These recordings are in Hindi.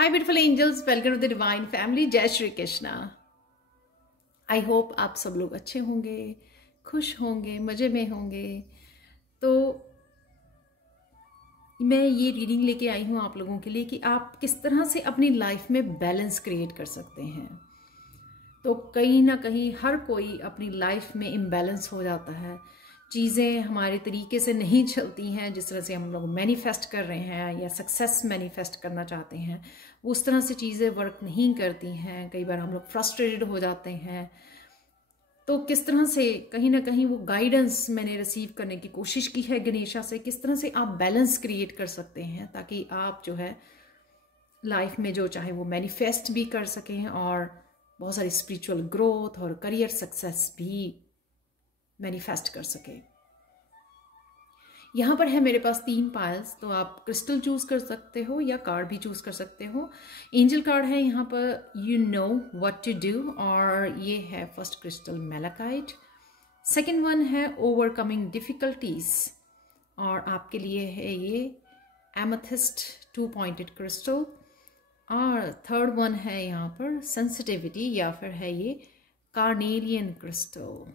Hi beautiful angels, welcome to the divine family. जय श्री कृष्णा। आई होप आप सब लोग अच्छे होंगे, खुश होंगे, मज़े में होंगे। तो मैं ये रीडिंग लेके आई हूँ आप लोगों के लिए कि आप किस तरह से अपनी लाइफ में बैलेंस क्रिएट कर सकते हैं। तो कहीं ना कहीं हर कोई अपनी लाइफ में इम्बैलेंस हो जाता है, चीज़ें हमारे तरीके से नहीं चलती हैं। जिस तरह से हम लोग मैनिफेस्ट कर रहे हैं या सक्सेस मैनिफेस्ट करना चाहते हैं, उस तरह से चीज़ें वर्क नहीं करती हैं। कई बार हम लोग फ्रस्ट्रेटेड हो जाते हैं। तो किस तरह से कहीं ना कहीं वो गाइडेंस मैंने रिसीव करने की कोशिश की है गणेशा से, किस तरह से आप बैलेंस क्रिएट कर सकते हैं ताकि आप जो है लाइफ में जो चाहे वो मैनिफेस्ट भी कर सकें और बहुत सारी स्पिरिचुअल ग्रोथ और करियर सक्सेस भी मैनिफेस्ट कर सके। यहाँ पर है मेरे पास 3 पायल्स, तो आप क्रिस्टल चूज कर सकते हो या कार्ड भी चूज कर सकते हो। एंजल कार्ड है यहाँ पर you know what to do, और ये है first crystal malachite. Second one है ओवरकमिंग डिफिकल्टीज, और आपके लिए है ये एमेथिस्ट 2 पॉइंटेड क्रिस्टल। और थर्ड वन है यहाँ पर सेंसिटिविटी, या फिर है ये कार्नेलियन क्रिस्टल।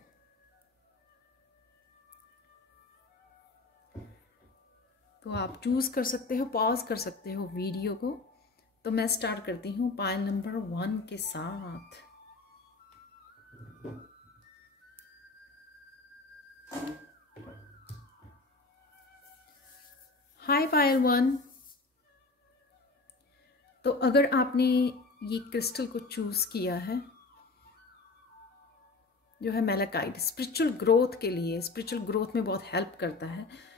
तो आप चूज कर सकते हो, पॉज कर सकते हो वीडियो को। तो मैं स्टार्ट करती हूँ पायल नंबर 1 के साथ। हाय पायल 1। तो अगर आपने ये क्रिस्टल को चूज किया है जो है मैलाकाइट, स्पिरिचुअल ग्रोथ के लिए, स्पिरिचुअल ग्रोथ में बहुत हेल्प करता है।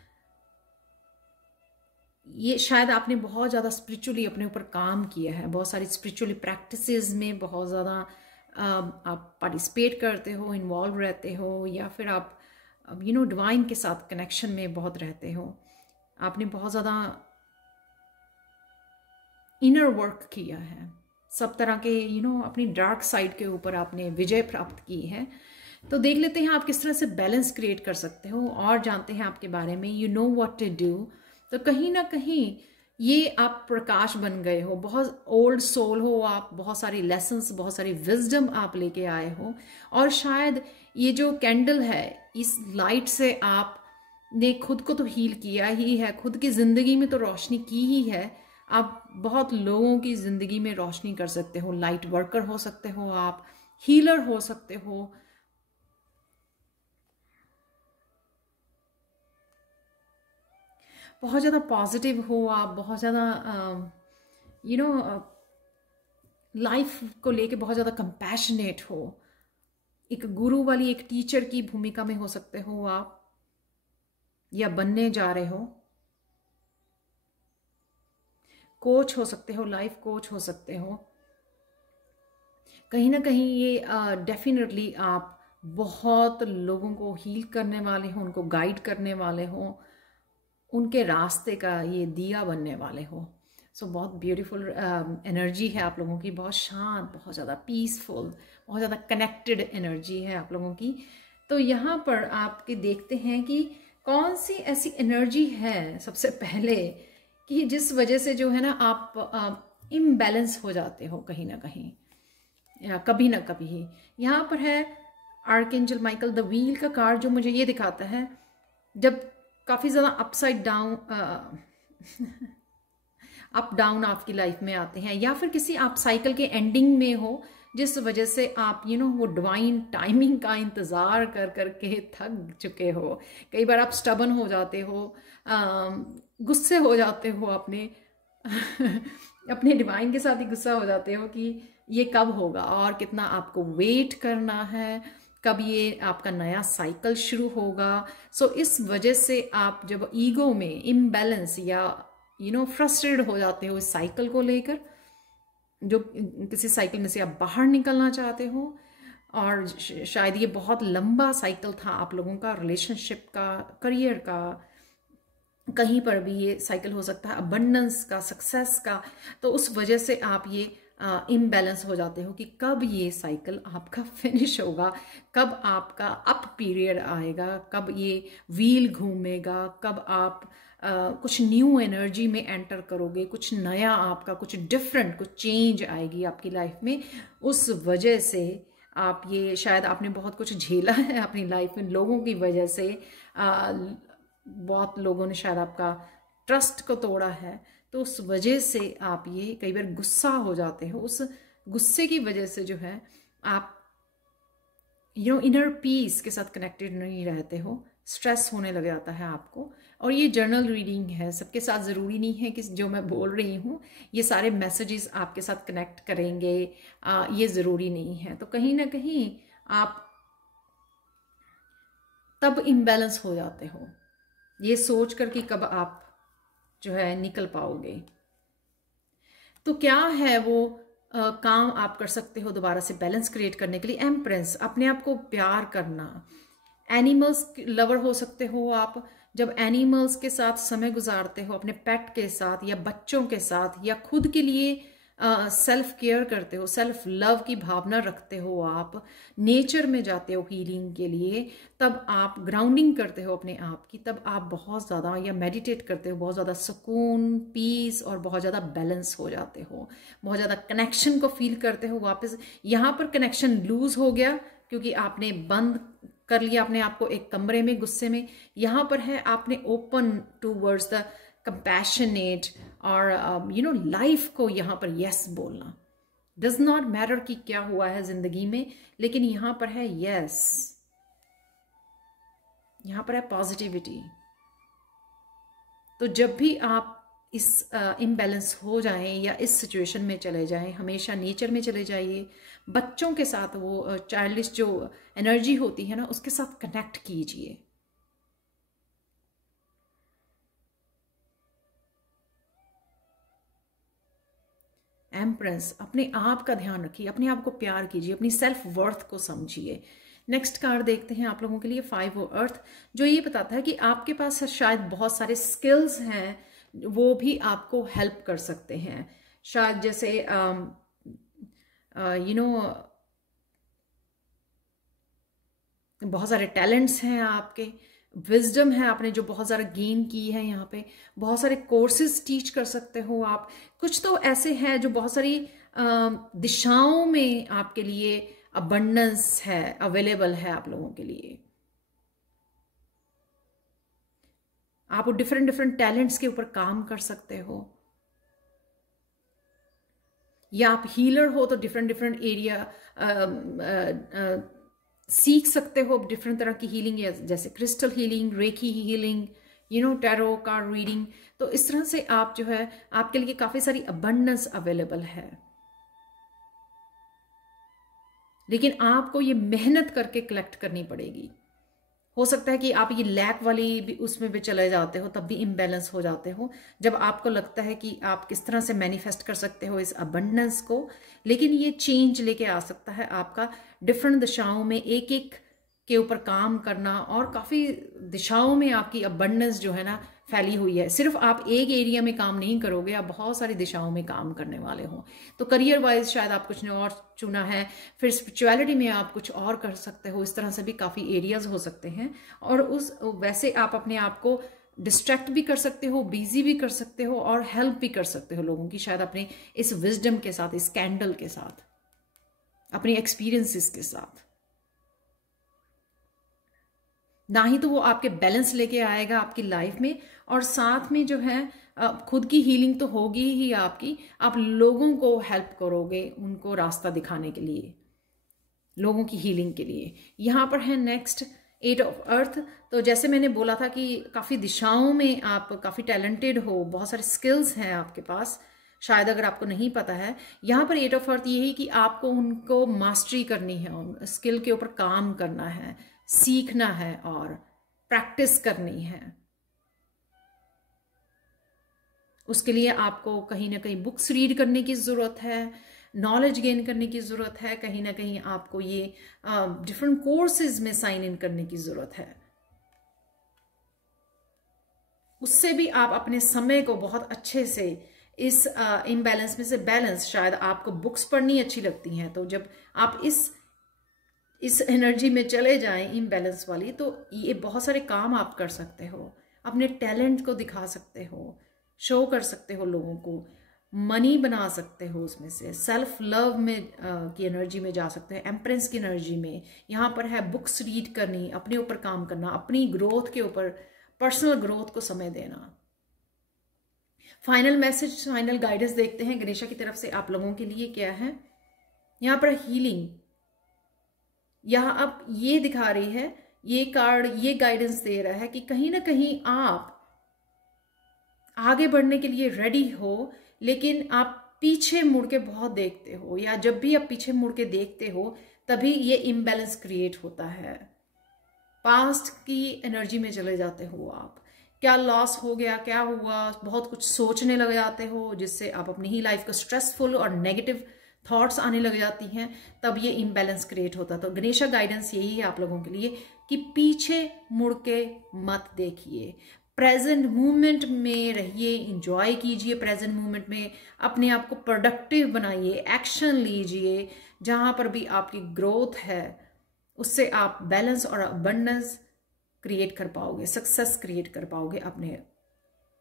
ये शायद आपने बहुत ज़्यादा स्पिरिचुअली अपने ऊपर काम किया है, बहुत सारी स्पिरिचुअली प्रैक्टिसेस में बहुत ज़्यादा आप पार्टिसिपेट करते हो, इन्वॉल्व रहते हो, या फिर आप डिवाइन के साथ कनेक्शन में बहुत रहते हो। आपने बहुत ज़्यादा इनर वर्क किया है, सब तरह के अपनी डार्क साइड के ऊपर आपने विजय प्राप्त की है। तो देख लेते हैं आप किस तरह से बैलेंस क्रिएट कर सकते हो और जानते हैं आपके बारे में। You know what to do. तो कहीं ना कहीं ये आप प्रकाश बन गए हो, बहुत ओल्ड सोल हो आप, बहुत सारी लेसन्स, बहुत सारी विजडम आप लेके आए हो। और शायद ये जो कैंडल है, इस लाइट से आपने खुद को तो हील किया ही है, खुद की जिंदगी में तो रोशनी की ही है। आप बहुत लोगों की जिंदगी में रोशनी कर सकते हो। लाइट वर्कर हो सकते हो, आप हीलर हो सकते हो। बहुत ज़्यादा पॉजिटिव हो आप, बहुत ज़्यादा लाइफ को लेके बहुत ज़्यादा कंपैशनेट हो। एक गुरु वाली, एक टीचर की भूमिका में हो सकते हो आप, या बनने जा रहे हो। कोच हो सकते हो, लाइफ कोच हो सकते हो। कहीं ना कहीं ये डेफिनेटली आप बहुत लोगों को हील करने वाले हो, उनको गाइड करने वाले हो, उनके रास्ते का ये दिया बनने वाले हो। सो बहुत ब्यूटीफुल एनर्जी है आप लोगों की, बहुत शांत, बहुत ज़्यादा पीसफुल, बहुत ज़्यादा कनेक्टेड एनर्जी है आप लोगों की। तो यहाँ पर आपके देखते हैं कि कौन सी ऐसी एनर्जी है सबसे पहले कि जिस वजह से जो है ना आप इम्बैलेंस हो जाते हो कहीं ना कहीं, या कभी ना कभी। यहाँ पर है आर्कएंजल माइकल, द व्हील का कार्ड, जो मुझे ये दिखाता है जब काफ़ी ज़्यादा अपसाइड डाउन अप डाउन आपकी लाइफ में आते हैं, या फिर किसी आप साइकिल के एंडिंग में हो, जिस वजह से आप वो डिवाइन टाइमिंग का इंतज़ार कर करके थक चुके हो। कई बार आप स्टबन हो जाते हो, गुस्से हो जाते हो अपने अपने डिवाइन के साथ ही गुस्सा हो जाते हो कि ये कब होगा और कितना आपको वेट करना है, कब ये आपका नया साइकिल शुरू होगा। सो इस वजह से आप जब ईगो में इम्बैलेंस या फ्रस्ट्रेटेड हो जाते हो इस साइकिल को लेकर, जो किसी साइकिल में से आप बाहर निकलना चाहते हो, और शायद ये बहुत लंबा साइकिल था आप लोगों का, रिलेशनशिप का, करियर का, कहीं पर भी ये साइकिल हो सकता है, अबंडेंस का, सक्सेस का। तो उस वजह से आप ये इम्बैलेंस हो जाते हो कि कब ये साइकिल आपका फिनिश होगा, कब आपका अप पीरियड आएगा, कब ये व्हील घूमेगा, कब आप कुछ न्यू एनर्जी में एंटर करोगे, कुछ नया आपका, कुछ डिफरेंट, कुछ चेंज आएगी आपकी लाइफ में। उस वजह से आप ये, शायद आपने बहुत कुछ झेला है अपनी लाइफ में लोगों की वजह से, बहुत लोगों ने शायद आपका ट्रस्ट को तोड़ा है, तो उस वजह से आप ये कई बार गुस्सा हो जाते हो। उस गुस्से की वजह से जो है आप इनर पीस के साथ कनेक्टेड नहीं रहते हो, स्ट्रेस होने लग जाता है आपको। और ये जर्नल रीडिंग है, सबके साथ ज़रूरी नहीं है कि जो मैं बोल रही हूँ ये सारे मैसेजेस आपके साथ कनेक्ट करेंगे, ये ज़रूरी नहीं है। तो कहीं ना कहीं आप तब इम्बैलेंस हो जाते हो, ये सोच कर कि कब आप जो है निकल पाओगे। तो क्या है वो काम आप कर सकते हो दोबारा से बैलेंस क्रिएट करने के लिए? एम्प्रेस, अपने आप को प्यार करना। एनिमल्स लवर हो सकते हो आप, जब एनिमल्स के साथ समय गुजारते हो, अपने पेट के साथ या बच्चों के साथ, या खुद के लिए सेल्फ केयर करते हो, सेल्फ लव की भावना रखते हो, आप नेचर में जाते हो हीलिंग के लिए, तब आप ग्राउंडिंग करते हो अपने आप की, तब आप बहुत ज़्यादा, या मेडिटेट करते हो, बहुत ज़्यादा सुकून, पीस और बहुत ज़्यादा बैलेंस हो जाते हो, बहुत ज़्यादा कनेक्शन को फील करते हो वापस। यहाँ पर कनेक्शन लूज हो गया क्योंकि आपने बंद कर लिया अपने आप को एक कमरे में गुस्से में। यहाँ पर है आपने ओपन टूवर्ड्स द कंपैशनेट और लाइफ को यहाँ पर यस बोलना। डज नॉट मैटर कि क्या हुआ है जिंदगी में, लेकिन यहाँ पर है यस, यहाँ पर है पॉजिटिविटी। तो जब भी आप इस इम्बैलेंस हो जाएं या इस सिचुएशन में चले जाएं, हमेशा नेचर में चले जाइए, बच्चों के साथ वो चाइल्डिश जो एनर्जी होती है ना उसके साथ कनेक्ट कीजिए। एम्प्रेस, अपने आप का ध्यान रखिए, अपने आप को प्यार कीजिए, अपनी सेल्फ वर्थ को समझिए। नेक्स्ट कार्ड देखते हैं आप लोगों के लिए 5 ऑफ अर्थ, जो ये बताता है कि आपके पास शायद बहुत सारे स्किल्स हैं, वो भी आपको हेल्प कर सकते हैं। शायद जैसे बहुत सारे टैलेंट्स हैं आपके, विजडम है आपने जो बहुत ज़्यादा गेन की है, यहाँ पे बहुत सारे कोर्सेज टीच कर सकते हो आप। कुछ तो ऐसे हैं जो बहुत सारी दिशाओं में आपके लिए अबंडेंस है, अवेलेबल है आप लोगों के लिए। आप डिफरेंट डिफरेंट टैलेंट्स के ऊपर काम कर सकते हो, या आप हीलर हो तो डिफरेंट डिफरेंट एरिया सीख सकते हो, डिफरेंट तरह की हीलिंग, जैसे crystal healing, recce healing, tarot card reading. तो इस तरह से आप जो है आपके लिए काफी सारी अबंडेंस अवेलेबल है, लेकिन आपको ये मेहनत करके कलेक्ट करनी पड़ेगी। हो सकता है कि आप ये लैक वाली भी उसमें भी चले जाते हो, तब भी इम्बैलेंस हो जाते हो, जब आपको लगता है कि आप किस तरह से मैनिफेस्ट कर सकते हो इस अबंडेंस को। लेकिन ये चेंज लेके आ सकता है आपका डिफरेंट दिशाओं में, एक एक के ऊपर काम करना, और काफ़ी दिशाओं में आपकी अबंडेंस जो है ना फैली हुई है। सिर्फ आप एक एरिया में काम नहीं करोगे, आप बहुत सारी दिशाओं में काम करने वाले हो। तो करियर वाइज शायद आप कुछ ने और चुना है, फिर स्पिरिचुअलिटी में आप कुछ और कर सकते हो, इस तरह से भी काफ़ी एरियाज हो सकते हैं। और उस वैसे आप अपने आप को डिस्ट्रैक्ट भी कर सकते हो, बिजी भी कर सकते हो, और हेल्प भी कर सकते हो लोगों की, शायद अपने इस विजडम के साथ, इस कैंडल के साथ, अपने एक्सपीरियंसेस के साथ। ना ही तो वो आपके बैलेंस लेके आएगा आपकी लाइफ में, और साथ में जो है खुद की हीलिंग तो होगी ही आपकी, आप लोगों को हेल्प करोगे, उनको रास्ता दिखाने के लिए, लोगों की हीलिंग के लिए। यहाँ पर है नेक्स्ट 8 ऑफ अर्थ। तो जैसे मैंने बोला था कि काफ़ी दिशाओं में आप काफ़ी टैलेंटेड हो, बहुत सारे स्किल्स हैं आपके पास, शायद अगर आपको नहीं पता है। यहाँ पर 8 ऑफ अर्थ ये है कि आपको उनको मास्टरी करनी है, उन स्किल के ऊपर काम करना है, सीखना है और प्रैक्टिस करनी है। उसके लिए आपको कहीं ना कहीं बुक्स रीड करने की ज़रूरत है, नॉलेज गेन करने की ज़रूरत है, कहीं ना कहीं आपको ये डिफरेंट कोर्सेज में साइन इन करने की ज़रूरत है। उससे भी आप अपने समय को बहुत अच्छे से इस इम्बैलेंस में से बैलेंस, शायद आपको बुक्स पढ़नी अच्छी लगती हैं, तो जब आप इस एनर्जी में चले जाएं इम्बैलेंस वाली, तो ये बहुत सारे काम आप कर सकते हो। अपने टैलेंट को दिखा सकते हो, शो कर सकते हो लोगों को, मनी बना सकते हो उसमें से, सेल्फ लव में की एनर्जी में जा सकते हैं, एम्प्रेस की एनर्जी में। यहाँ पर है बुक्स रीड करनी, अपने ऊपर काम करना, अपनी ग्रोथ के ऊपर, पर्सनल ग्रोथ को समय देना। फाइनल मैसेज, फाइनल गाइडेंस देखते हैं गणेशा की तरफ से आप लोगों के लिए क्या है। यहाँ पर हीलिंग, यहाँ अब ये दिखा रही है, ये कार्ड ये गाइडेंस दे रहा है कि कहीं ना कहीं आप आगे बढ़ने के लिए रेडी हो, लेकिन आप पीछे मुड़ के बहुत देखते हो, या जब भी आप पीछे मुड़ के देखते हो तभी ये इम्बैलेंस क्रिएट होता है। पास्ट की एनर्जी में चले जाते हो आप, क्या लॉस हो गया, क्या हुआ, बहुत कुछ सोचने लग जाते हो, जिससे आप अपनी ही लाइफ को स्ट्रेसफुल और नेगेटिव थॉट्स आने लग जाती हैं, तब ये इम्बैलेंस क्रिएट होता है। तो गणेशा गाइडेंस यही है आप लोगों के लिए कि पीछे मुड़ के मत देखिए, प्रेजेंट मूवमेंट में रहिए, इंजॉय कीजिए प्रेजेंट मूवमेंट में, अपने आप को प्रोडक्टिव बनाइए, एक्शन लीजिए। जहाँ पर भी आपकी ग्रोथ है उससे आप बैलेंस और अबंडेंस क्रिएट कर पाओगे, सक्सेस क्रिएट कर पाओगे अपने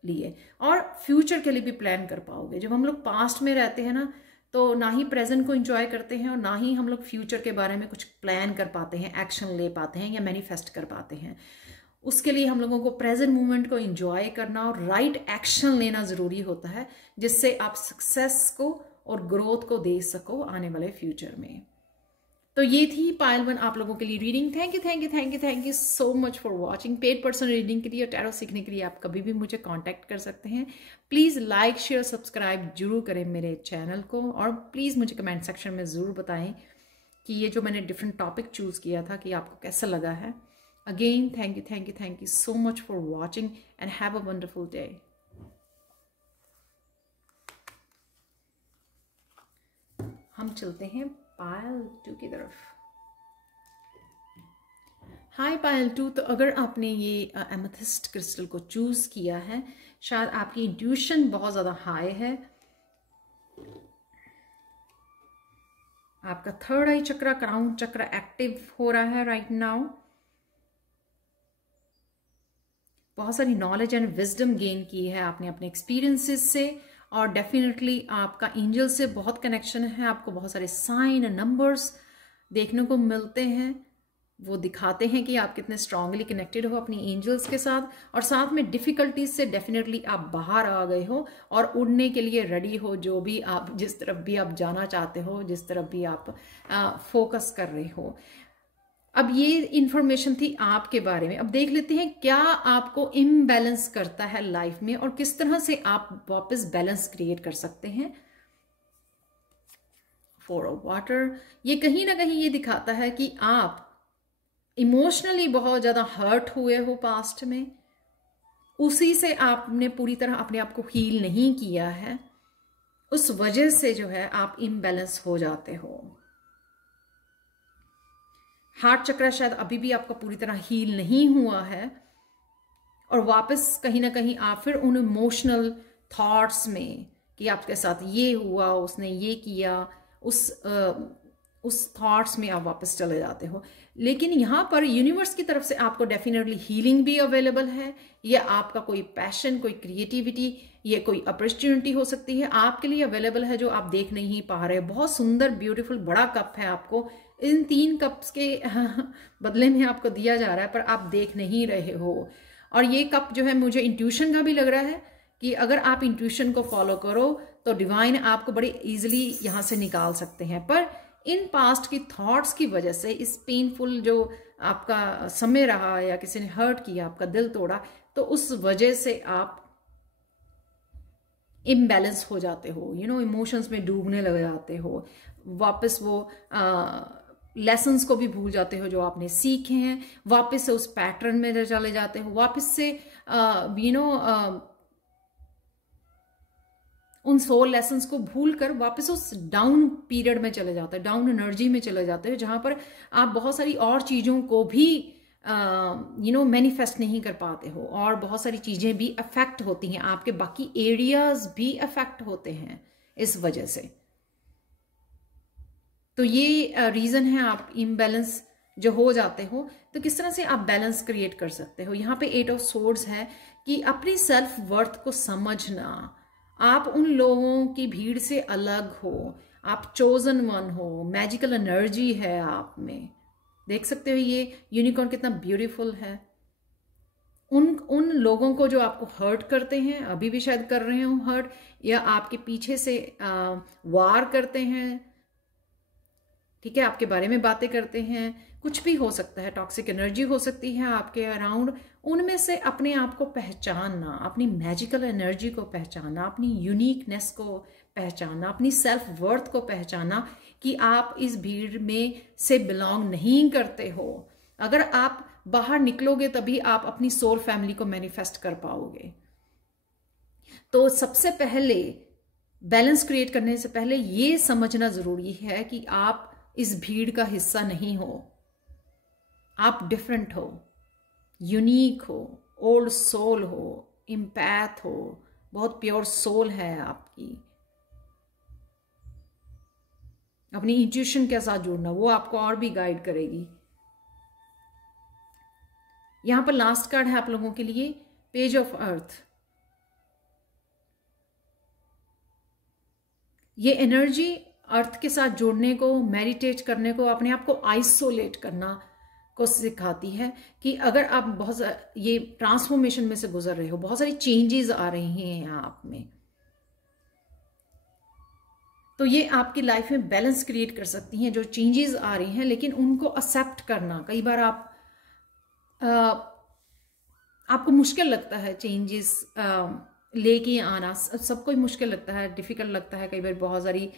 लिए, और फ्यूचर के लिए भी प्लान कर पाओगे। जब हम लोग पास्ट में रहते हैं ना, तो ना ही प्रेजेंट को एंजॉय करते हैं और ना ही हम लोग फ्यूचर के बारे में कुछ प्लान कर पाते हैं, एक्शन ले पाते हैं या मैनिफेस्ट कर पाते हैं। उसके लिए हम लोगों को प्रेजेंट मोमेंट को एंजॉय करना और राइट एक्शन लेना ज़रूरी होता है, जिससे आप सक्सेस को और ग्रोथ को दे सको आने वाले फ्यूचर में। तो ये थी पायल 1 आप लोगों के लिए reading. Thank you so much for watching. Paid person reading के लिए और टैरो सीखने के लिए आप कभी भी मुझे कांटेक्ट कर सकते हैं। प्लीज़ लाइक शेयर सब्सक्राइब जरूर करें मेरे चैनल को, और प्लीज़ मुझे कमेंट सेक्शन में ज़रूर बताएं कि ये जो मैंने डिफरेंट टॉपिक चूज़ किया था कि आपको कैसा लगा है। Again, thank you so much for watching and have a wonderful day. हम चलते हैं पायल 2 की तरफ। हाय पायल 2, तो अगर आपने ये एमेथिस्ट क्रिस्टल को चूज किया है, शायद आपकी इंट्यूशन बहुत ज़्यादा हाई है, आपका थर्ड आई चक्र, क्राउन चक्र एक्टिव हो रहा है राइट नाउ। बहुत सारी नॉलेज एंड विजडम गेन की है आपने अपने एक्सपीरियंसेस से, और डेफिनेटली आपका एंजल से बहुत कनेक्शन है। आपको बहुत सारे साइन नंबर्स देखने को मिलते हैं, वो दिखाते हैं कि आप कितने स्ट्रांगली कनेक्टेड हो अपनी एंजल्स के साथ, और साथ में डिफिकल्टीज से डेफिनेटली आप बाहर आ गए हो और उड़ने के लिए रेडी हो, जो भी आप जिस तरफ भी आप जाना चाहते हो, जिस तरफ भी आप फोकस कर रहे हो। अब ये इंफॉर्मेशन थी आपके बारे में। अब देख लेते हैं क्या आपको इम्बैलेंस करता है लाइफ में और किस तरह से आप वापस बैलेंस क्रिएट कर सकते हैं। 4 ऑफ वाटर, ये कहीं ना कहीं ये दिखाता है कि आप इमोशनली बहुत ज्यादा हर्ट हुए हो पास्ट में, उसी से आपने पूरी तरह अपने आप को हील नहीं किया है, उस वजह से जो है आप इम्बैलेंस हो जाते हो। हार्ट चक्र शायद अभी भी आपका पूरी तरह हील नहीं हुआ है, और वापस कहीं ना कहीं आप फिर उन इमोशनल थॉट्स में कि आपके साथ ये हुआ, उसने ये किया, उस थॉट्स में आप वापस चले जाते हो। लेकिन यहाँ पर यूनिवर्स की तरफ से आपको डेफिनेटली हीलिंग भी अवेलेबल है, या आपका कोई पैशन, कोई क्रिएटिविटी, ये कोई अपॉर्चुनिटी हो सकती है आपके लिए अवेलेबल है, जो आप देख नहीं पा रहे। बहुत सुंदर ब्यूटीफुल बड़ा कप है, आपको इन 3 कप्स के बदले में आपको दिया जा रहा है, पर आप देख नहीं रहे हो। और ये कप जो है मुझे इंट्यूशन का भी लग रहा है कि अगर आप इंट्यूशन को फॉलो करो तो डिवाइन आपको बड़ी इजीली यहाँ से निकाल सकते हैं। पर इन पास्ट की थॉट्स की वजह से, इस पेनफुल जो आपका समय रहा या किसी ने हर्ट किया, आपका दिल तोड़ा, तो उस वजह से आप इम्बैलेंस हो जाते हो, इमोशंस में डूबने लग जाते हो, वापस वो लेसन्स को भी भूल जाते हो जो आपने सीखे हैं, वापस से उस पैटर्न में चले जाते हो, वापस से उन सोल लेसन्स को भूलकर वापस उस डाउन पीरियड में चले जाते हैं, डाउन एनर्जी में चले जाते हैं, जहां पर आप बहुत सारी और चीजों को भी मैनिफेस्ट नहीं कर पाते हो, और बहुत सारी चीजें भी अफेक्ट होती हैं, आपके बाकी एरियाज भी अफेक्ट होते हैं इस वजह से। तो ये रीजन है आप इम्बैलेंस जो हो जाते हो। तो किस तरह से आप बैलेंस क्रिएट कर सकते हो। यहाँ पे 8 ऑफ सोर्ड्स है कि अपनी सेल्फ वर्थ को समझना, आप उन लोगों की भीड़ से अलग हो, आप चोजन वन हो, मैजिकल एनर्जी है आप में। देख सकते हो ये यूनिकॉर्न कितना ब्यूटीफुल है। उन लोगों को जो आपको हर्ट करते हैं, अभी भी शायद कर रहे हो हर्ट, या आपके पीछे से वार करते हैं, ठीक है, आपके बारे में बातें करते हैं, कुछ भी हो सकता है, टॉक्सिक एनर्जी हो सकती है आपके अराउंड, उनमें से अपने आप को पहचानना, अपनी मैजिकल एनर्जी को पहचानना, अपनी यूनिकनेस को पहचानना, अपनी सेल्फ वर्थ को पहचानना कि आप इस भीड़ में से बिलोंग नहीं करते हो। अगर आप बाहर निकलोगे तभी आप अपनी सोल फैमिली को मैनिफेस्ट कर पाओगे। तो सबसे पहले बैलेंस क्रिएट करने से पहले ये समझना जरूरी है कि आप इस भीड़ का हिस्सा नहीं हो, आप डिफरेंट हो, यूनिक हो, ओल्ड सोल हो, इम्पैथ हो, बहुत प्योर सोल है आपकी। अपनी इंट्यूशन के साथ जुड़ना, वो आपको और भी गाइड करेगी। यहां पर लास्ट कार्ड है आप लोगों के लिए, पेज ऑफ अर्थ। ये एनर्जी अर्थ के साथ जुड़ने को, मेडिटेट करने को, अपने आप को आइसोलेट करना को सिखाती है कि अगर आप बहुत ये ट्रांसफॉर्मेशन में से गुजर रहे हो, बहुत सारी चेंजेस आ रही हैं आप में, तो ये आपकी लाइफ में बैलेंस क्रिएट कर सकती हैं जो चेंजेस आ रही हैं, लेकिन उनको एक्सेप्ट करना। कई बार आपको मुश्किल लगता है चेंजेस लेके आना, सबको ही मुश्किल लगता है, डिफिकल्ट लगता है, कई बार बहुत सारी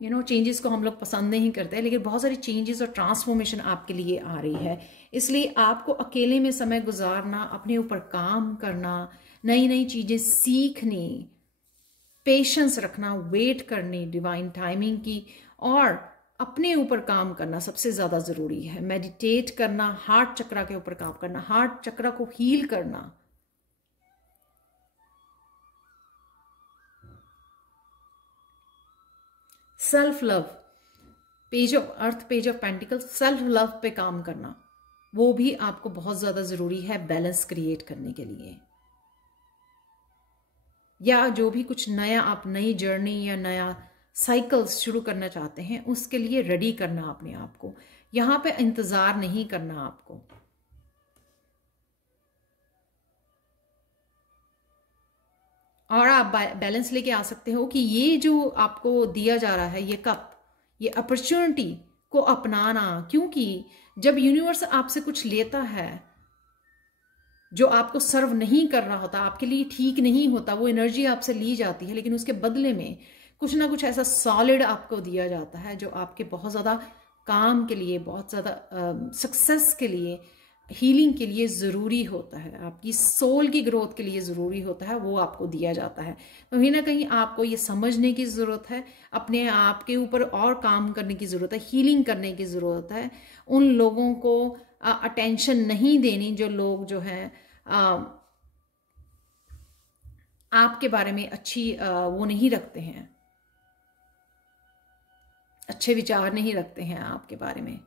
चेंजेस को हम लोग पसंद नहीं करते, लेकिन बहुत सारी चेंजेस और ट्रांसफॉर्मेशन आपके लिए आ रही है। इसलिए आपको अकेले में समय गुजारना, अपने ऊपर काम करना, नई नई चीजें सीखनी, पेशेंस रखना, वेट करनी डिवाइन टाइमिंग की, और अपने ऊपर काम करना सबसे ज्यादा जरूरी है। मेडिटेट करना, हार्ट चक्रा के ऊपर काम करना, हार्ट चक्रा को हील करना। Self love, page of earth, page of pentacles, self love पे काम करना, वो भी आपको बहुत ज्यादा जरूरी है बैलेंस क्रिएट करने के लिए। या जो भी कुछ नया आप नई जर्नी या नया साइकिल शुरू करना चाहते हैं, उसके लिए रेडी करना अपने आप को। यहां पे इंतजार नहीं करना आपको। और आप बैलेंस लेके आ सकते हो कि ये जो आपको दिया जा रहा है, ये कप, ये अपॉर्चुनिटी को अपनाना, क्योंकि जब यूनिवर्स आपसे कुछ लेता है जो आपको सर्व नहीं कर रहा होता, आपके लिए ठीक नहीं होता, वो एनर्जी आपसे ली जाती है, लेकिन उसके बदले में कुछ ना कुछ ऐसा सॉलिड आपको दिया जाता है जो आपके बहुत ज़्यादा काम के लिए, बहुत ज़्यादा सक्सेस के लिए, हीलिंग के लिए ज़रूरी होता है, आपकी सोल की ग्रोथ के लिए ज़रूरी होता है, वो आपको दिया जाता है। तो कहीं ना कहीं आपको ये समझने की ज़रूरत है, अपने आप के ऊपर और काम करने की ज़रूरत है, हीलिंग करने की ज़रूरत है। उन लोगों को अटेंशन नहीं देनी जो लोग जो हैं आपके बारे में अच्छी वो नहीं रखते हैं, अच्छे विचार नहीं रखते हैं आपके बारे में।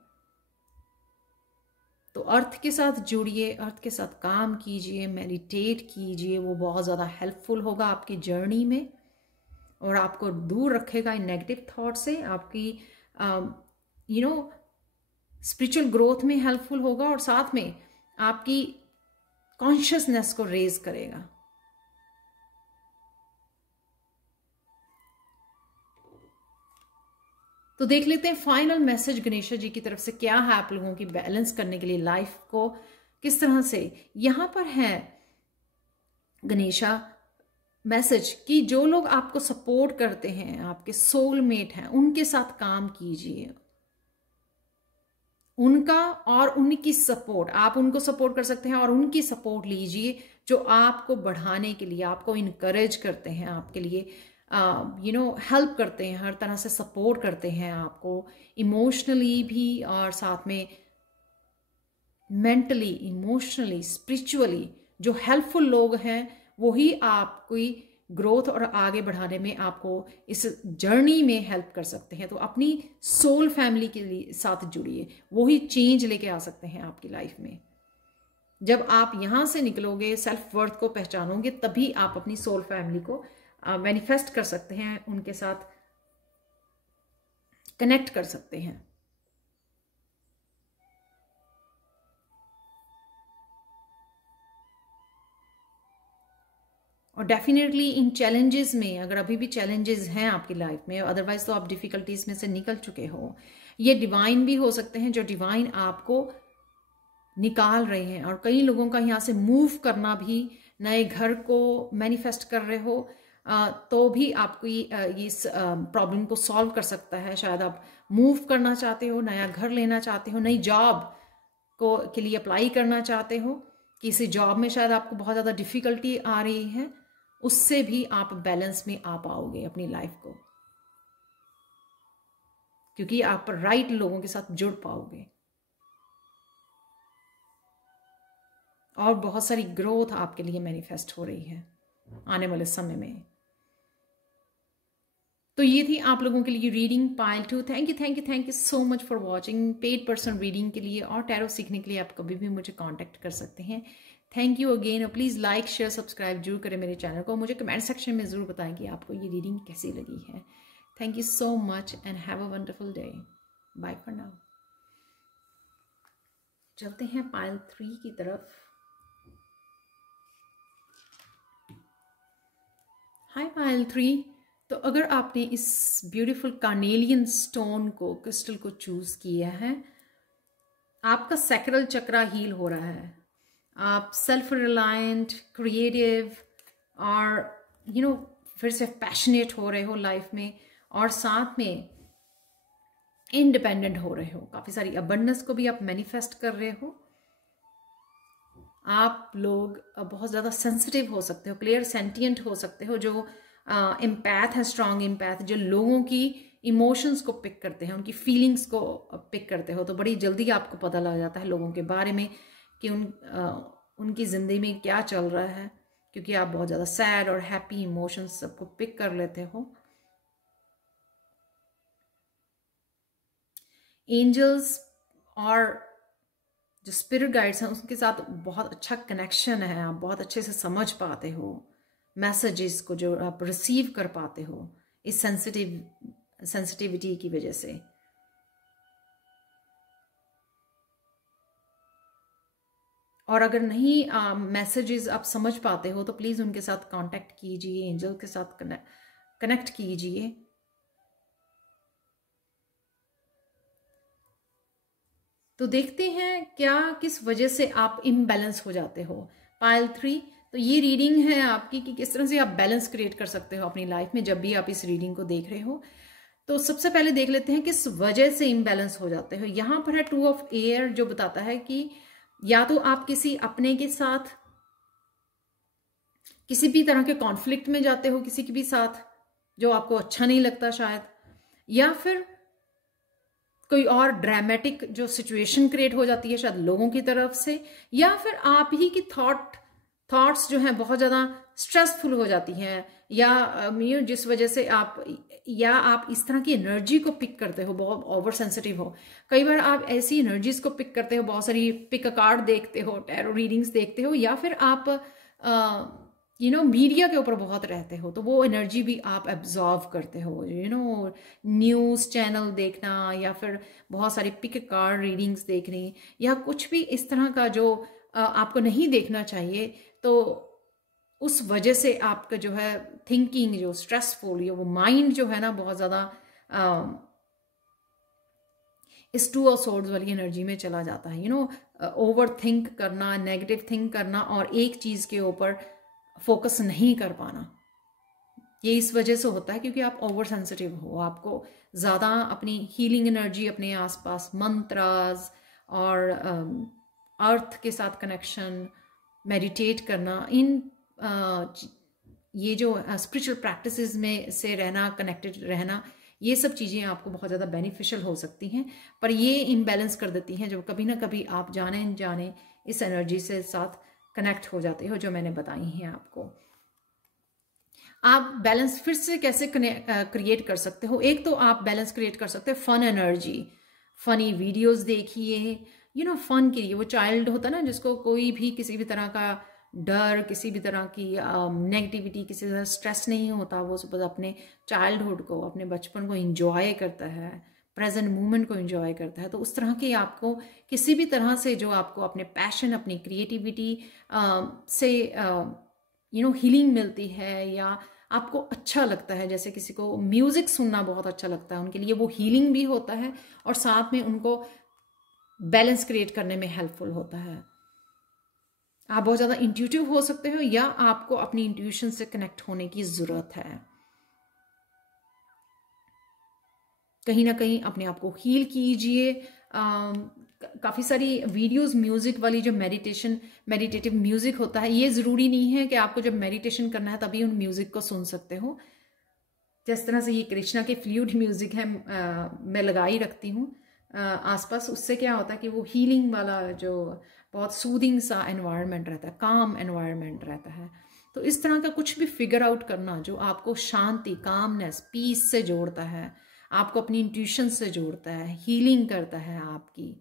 तो अर्थ के साथ जुड़िए, अर्थ के साथ काम कीजिए, मेडिटेट कीजिए, वो बहुत ज़्यादा हेल्पफुल होगा आपकी जर्नी में, और आपको दूर रखेगा इन नेगेटिव थॉट से, आपकी स्पिरिचुअल ग्रोथ में हेल्पफुल होगा, और साथ में आपकी कॉन्शियसनेस को रेज करेगा। तो देख लेते हैं फाइनल मैसेज गणेशा जी की तरफ से क्या है आप लोगों की बैलेंस करने के लिए, लाइफ को किस तरह से। यहां पर है गणेशा मैसेज कि जो लोग आपको सपोर्ट करते हैं, आपके सोलमेट हैं, उनके साथ काम कीजिए, उनका और उनकी सपोर्ट, आप उनको सपोर्ट कर सकते हैं और उनकी सपोर्ट लीजिए जो आपको बढ़ाने के लिए, आपको इनकरेज करते हैं, आपके लिए हेल्प करते हैं, हर तरह से सपोर्ट करते हैं आपको, इमोशनली भी और साथ में मेंटली, इमोशनली, स्पिरिचुअली। जो हेल्पफुल लोग हैं वही आपकी ग्रोथ और आगे बढ़ाने में आपको इस जर्नी में हेल्प कर सकते हैं। तो अपनी सोल फैमिली के लिए साथ जुड़िए, वही चेंज लेके आ सकते हैं आपकी लाइफ में। जब आप यहाँ से निकलोगे, सेल्फ वर्थ को पहचानोगे, तभी आप अपनी सोल फैमिली को मैनिफेस्ट कर सकते हैं, उनके साथ कनेक्ट कर सकते हैं। और डेफिनेटली इन चैलेंजेस में, अगर अभी भी चैलेंजेस हैं आपकी लाइफ में, अदरवाइज तो आप डिफिकल्टीज में से निकल चुके हो, ये डिवाइन भी हो सकते हैं, जो डिवाइन आपको निकाल रहे हैं। और कई लोगों का यहाँ से मूव करना भी, नए घर को मैनिफेस्ट कर रहे हो तो भी आपको इस प्रॉब्लम को सॉल्व कर सकता है। शायद आप मूव करना चाहते हो, नया घर लेना चाहते हो, नई जॉब के लिए अप्लाई करना चाहते हो, किसी जॉब में शायद आपको बहुत ज़्यादा डिफिकल्टी आ रही है, उससे भी आप बैलेंस में आ पाओगे अपनी लाइफ को, क्योंकि आप राइट लोगों के साथ जुड़ पाओगे और बहुत सारी ग्रोथ आपके लिए मैनिफेस्ट हो रही है आने वाले समय में। तो ये थी आप लोगों के लिए reading pile 2। Thank you so much for watching. Paid person reading के लिए और टैरो सीखने के लिए आप कभी भी मुझे कांटेक्ट कर सकते हैं। Thank you again. और प्लीज़ लाइक शेयर सब्सक्राइब जरूर करें मेरे चैनल को। मुझे कमेंट सेक्शन में ज़रूर बताएं कि आपको ये रीडिंग कैसी लगी है। Thank you so much and have a wonderful day. Bye for now. चलते हैं पाइल 3 की तरफ। Hi pile 3। तो अगर आपने इस ब्यूटीफुल कार्नेलियन स्टोन को, क्रिस्टल को चूज किया है, आपका सैक्रल चक्रा हील हो रहा है। आप सेल्फ रिलायंट, क्रिएटिव और फिर से पैशनेट हो रहे हो लाइफ में, और साथ में इंडिपेंडेंट हो रहे हो। काफी सारी अबंडेंस को भी आप मैनिफेस्ट कर रहे हो। आप लोग बहुत ज़्यादा सेंसिटिव हो सकते हो, क्लियर सेंटिएंट हो सकते हो, जो एम्पैथ है, स्ट्रॉन्ग एम्पैथ, जो लोगों की इमोशंस को पिक करते हैं, उनकी फीलिंग्स को पिक करते हो। तो बड़ी जल्दी आपको पता लग जाता है लोगों के बारे में कि उनकी ज़िंदगी में क्या चल रहा है, क्योंकि आप बहुत ज़्यादा सैड और हैप्पी इमोशंस सबको पिक कर लेते हो। एंजल्स और जो स्पिरिट गाइड्स हैं उनके साथ बहुत अच्छा कनेक्शन है। आप बहुत अच्छे से समझ पाते हो मैसेजेस को, जो आप रिसीव कर पाते हो इस सेंसिटिविटी की वजह से। और अगर नहीं मैसेजेस आप समझ पाते हो तो प्लीज़ उनके साथ कांटेक्ट कीजिए, एंजल के साथ कनेक्ट कीजिए। तो देखते हैं क्या किस वजह से आप इम्बैलेंस हो जाते हो। पाइल 3। तो ये रीडिंग है आपकी कि किस तरह से आप बैलेंस क्रिएट कर सकते हो अपनी लाइफ में जब भी आप इस रीडिंग को देख रहे हो। तो सबसे पहले देख लेते हैं किस वजह से इम्बैलेंस हो जाते हो। यहाँ पर है 2 ऑफ एयर, जो बताता है कि या तो आप किसी अपने के साथ किसी भी तरह के कॉन्फ्लिक्ट में जाते हो, किसी के भी साथ जो आपको अच्छा नहीं लगता शायद, या फिर कोई और ड्रामेटिक जो सिचुएशन क्रिएट हो जाती है शायद लोगों की तरफ से, या फिर आप ही की थॉट्स जो हैं बहुत ज़्यादा स्ट्रेसफुल हो जाती हैं, या जिस वजह से आप इस तरह की एनर्जी को पिक करते हो, बहुत ओवर सेंसिटिव हो। कई बार आप ऐसी एनर्जीज को पिक करते हो, बहुत सारी पिक कार्ड देखते हो, टैरो रीडिंग्स देखते हो, या फिर आप मीडिया के ऊपर बहुत रहते हो, तो वो एनर्जी भी आप एब्जॉर्व करते हो। न्यूज़ चैनल देखना, या फिर बहुत सारी पिक कार्ड रीडिंग्स देखनी, या कुछ भी इस तरह का जो आपको नहीं देखना चाहिए, तो उस वजह से आपका जो है थिंकिंग जो स्ट्रेसफुल, वो माइंड जो है ना बहुत ज़्यादा इस 2 ऑफ सोर्ड्स वाली एनर्जी में चला जाता है। ओवर थिंक करना, नेगेटिव थिंक करना, और एक चीज़ के ऊपर फोकस नहीं कर पाना। ये इस वजह से होता है क्योंकि आप ओवर सेंसिटिव हो। आपको ज़्यादा अपनी हीलिंग एनर्जी, अपने आसपास मंत्रास और अर्थ के साथ कनेक्शन, मेडिटेट करना, ये जो स्पिरिचुअल प्रैक्टिसेस में से रहना, कनेक्टेड रहना, ये सब चीज़ें आपको बहुत ज़्यादा बेनिफिशियल हो सकती हैं। पर ये इम्बैलेंस कर देती हैं जब कभी ना कभी आप जाने इस एनर्जी से साथ कनेक्ट हो जाते हो, जो मैंने बताई हैं आपको। आप बैलेंस फिर से कैसे क्रिएट कर सकते हो? एक तो आप बैलेंस क्रिएट कर सकते हो फन एनर्जी, फनी वीडियोस देखिए, फन के लिए, वो चाइल्ड होता है ना जिसको कोई भी किसी भी तरह का डर, किसी भी तरह की नेगेटिविटी, किसी तरह स्ट्रेस नहीं होता, वो बस अपने चाइल्डहुड को, अपने बचपन को एंजॉय करता है, प्रेजेंट मोमेंट को एंजॉय करता है। तो उस तरह की आपको किसी भी तरह से जो आपको अपने पैशन, अपनी क्रिएटिविटी से हीलिंग मिलती है, या आपको अच्छा लगता है, जैसे किसी को म्यूजिक सुनना बहुत अच्छा लगता है, उनके लिए वो हीलिंग भी होता है और साथ में उनको बैलेंस क्रिएट करने में हेल्पफुल होता है। आप बहुत ज़्यादा इंट्यूटिव हो सकते हो, या आपको अपनी इंट्यूशन से कनेक्ट होने की ज़रूरत है। कहीं ना कहीं अपने आप को हील कीजिए। काफ़ी सारी वीडियोस म्यूज़िक वाली, जो मेडिटेटिव म्यूज़िक होता है, ये ज़रूरी नहीं है कि आपको जब मेडिटेशन करना है तभी उन म्यूज़िक को सुन सकते हो। जिस तरह से ये कृष्णा के फ्लूट म्यूज़िक है, मैं लगाई रखती हूँ आसपास, उससे क्या होता है कि वो हीलिंग वाला जो बहुत सूदिंग सा एनवायरनमेंट रहता है, काम एनवायरनमेंट रहता है। तो इस तरह का कुछ भी फिगर आउट करना जो आपको शांति, कामनेस, पीस से जोड़ता है, आपको अपनी इंट्यूशन से जोड़ता है, हीलिंग करता है आपकी,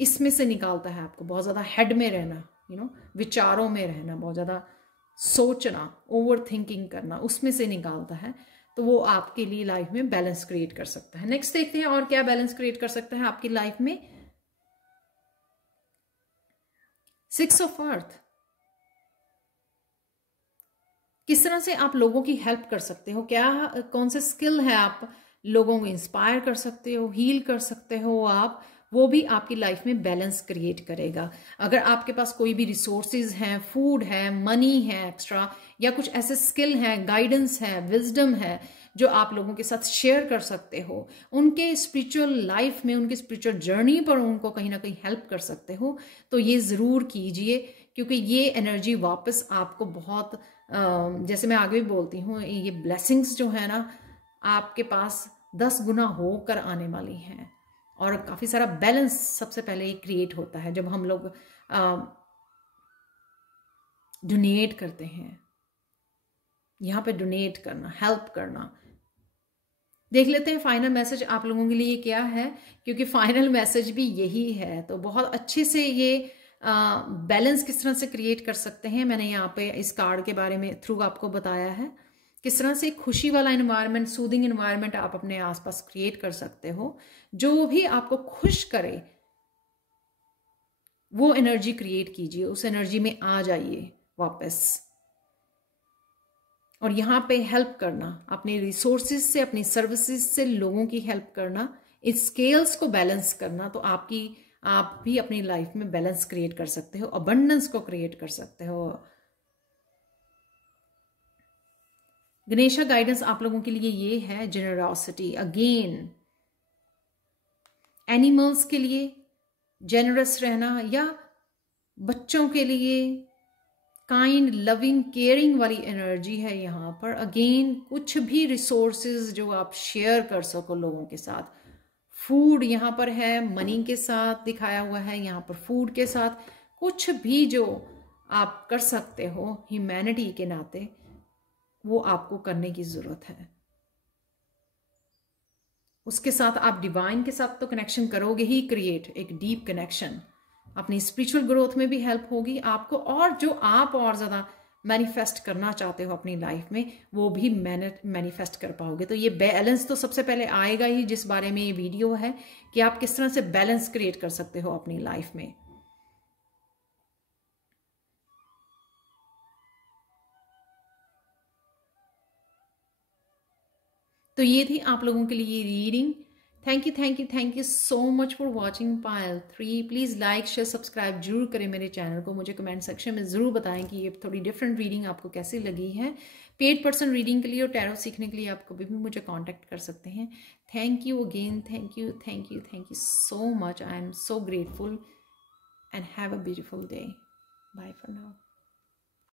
इसमें से निकालता है आपको बहुत ज़्यादा हेड में रहना, विचारों में रहना, बहुत ज़्यादा सोचना, ओवर थिंकिंग करना, उसमें से निकालता है। तो वो आपके लिए लाइफ में बैलेंस क्रिएट कर सकता है। नेक्स्ट देखते हैं और क्या बैलेंस क्रिएट कर सकता है आपकी लाइफ में। 6 ऑफ अर्थ, किस तरह से आप लोगों की हेल्प कर सकते हो, क्या कौन से स्किल है आप लोगों को इंस्पायर कर सकते हो, हील कर सकते हो आप, वो भी आपकी लाइफ में बैलेंस क्रिएट करेगा। अगर आपके पास कोई भी रिसोर्सेज हैं, फूड है, मनी है एक्स्ट्रा, या कुछ ऐसे स्किल हैं, गाइडेंस है, विजडम है जो आप लोगों के साथ शेयर कर सकते हो, उनके स्पिरिचुअल लाइफ में, उनकी स्पिरिचुअल जर्नी पर उनको कहीं ना कहीं हेल्प कर सकते हो, तो ये ज़रूर कीजिए। क्योंकि ये एनर्जी वापस आपको बहुत, जैसे मैं आगे भी बोलती हूँ, ये ब्लेसिंग्स जो है ना आपके पास 10 गुना होकर आने वाली हैं। और काफ़ी सारा बैलेंस सबसे पहले ही क्रिएट होता है जब हम लोग डोनेट करते हैं। यहाँ पे डोनेट करना, हेल्प करना। देख लेते हैं फाइनल मैसेज आप लोगों के लिए क्या है, क्योंकि फाइनल मैसेज भी यही है। तो बहुत अच्छे से ये बैलेंस किस तरह से क्रिएट कर सकते हैं, मैंने यहाँ पे इस कार्ड के बारे में थ्रू आपको बताया है। किस तरह से खुशी वाला एनवायरनमेंट, सूदिंग एनवायरनमेंट आप अपने आसपास क्रिएट कर सकते हो, जो भी आपको खुश करे वो एनर्जी क्रिएट कीजिए, उस एनर्जी में आ जाइए वापस। और यहाँ पे हेल्प करना, अपने रिसोर्सेज से, अपनी सर्विसेज से लोगों की हेल्प करना, इस स्केल्स को बैलेंस करना, तो आप भी अपनी लाइफ में बैलेंस क्रिएट कर सकते हो, अबंडेंस को क्रिएट कर सकते हो। गणेशा गाइडेंस आप लोगों के लिए ये है, जेनरॉसिटी, अगेन एनिमल्स के लिए जेनरस रहना, या बच्चों के लिए काइंड, लविंग, केयरिंग वाली एनर्जी है यहाँ पर। अगेन कुछ भी रिसोर्सेज जो आप शेयर कर सको लोगों के साथ, फूड यहाँ पर है, मनी के साथ दिखाया हुआ है, यहाँ पर फूड के साथ कुछ भी जो आप कर सकते हो ह्यूमैनिटी के नाते, वो आपको करने की जरूरत है। उसके साथ आप डिवाइन के साथ तो कनेक्शन करोगे ही क्रिएट, एक डीप कनेक्शन, अपनी स्पिरिचुअल ग्रोथ में भी हेल्प होगी आपको, और जो आप और ज़्यादा मैनिफेस्ट करना चाहते हो अपनी लाइफ में वो भी मैनिफेस्ट कर पाओगे। तो ये बैलेंस तो सबसे पहले आएगा ही, जिस बारे में ये वीडियो है कि आप किस तरह से बैलेंस क्रिएट कर सकते हो अपनी लाइफ में। तो ये थी आप लोगों के लिए reading. Thank you so much for watching Payal 3। Please like, share, subscribe जरूर करें मेरे चैनल को। मुझे कमेंट सेक्शन में ज़रूर बताएं कि ये थोड़ी डिफरेंट रीडिंग आपको कैसी लगी है। पेड पर्सन रीडिंग के लिए और टैरो सीखने के लिए आप कभी भी मुझे कॉन्टैक्ट कर सकते हैं। Thank you again, thank you so much. I am so grateful and have a beautiful day. Bye for now.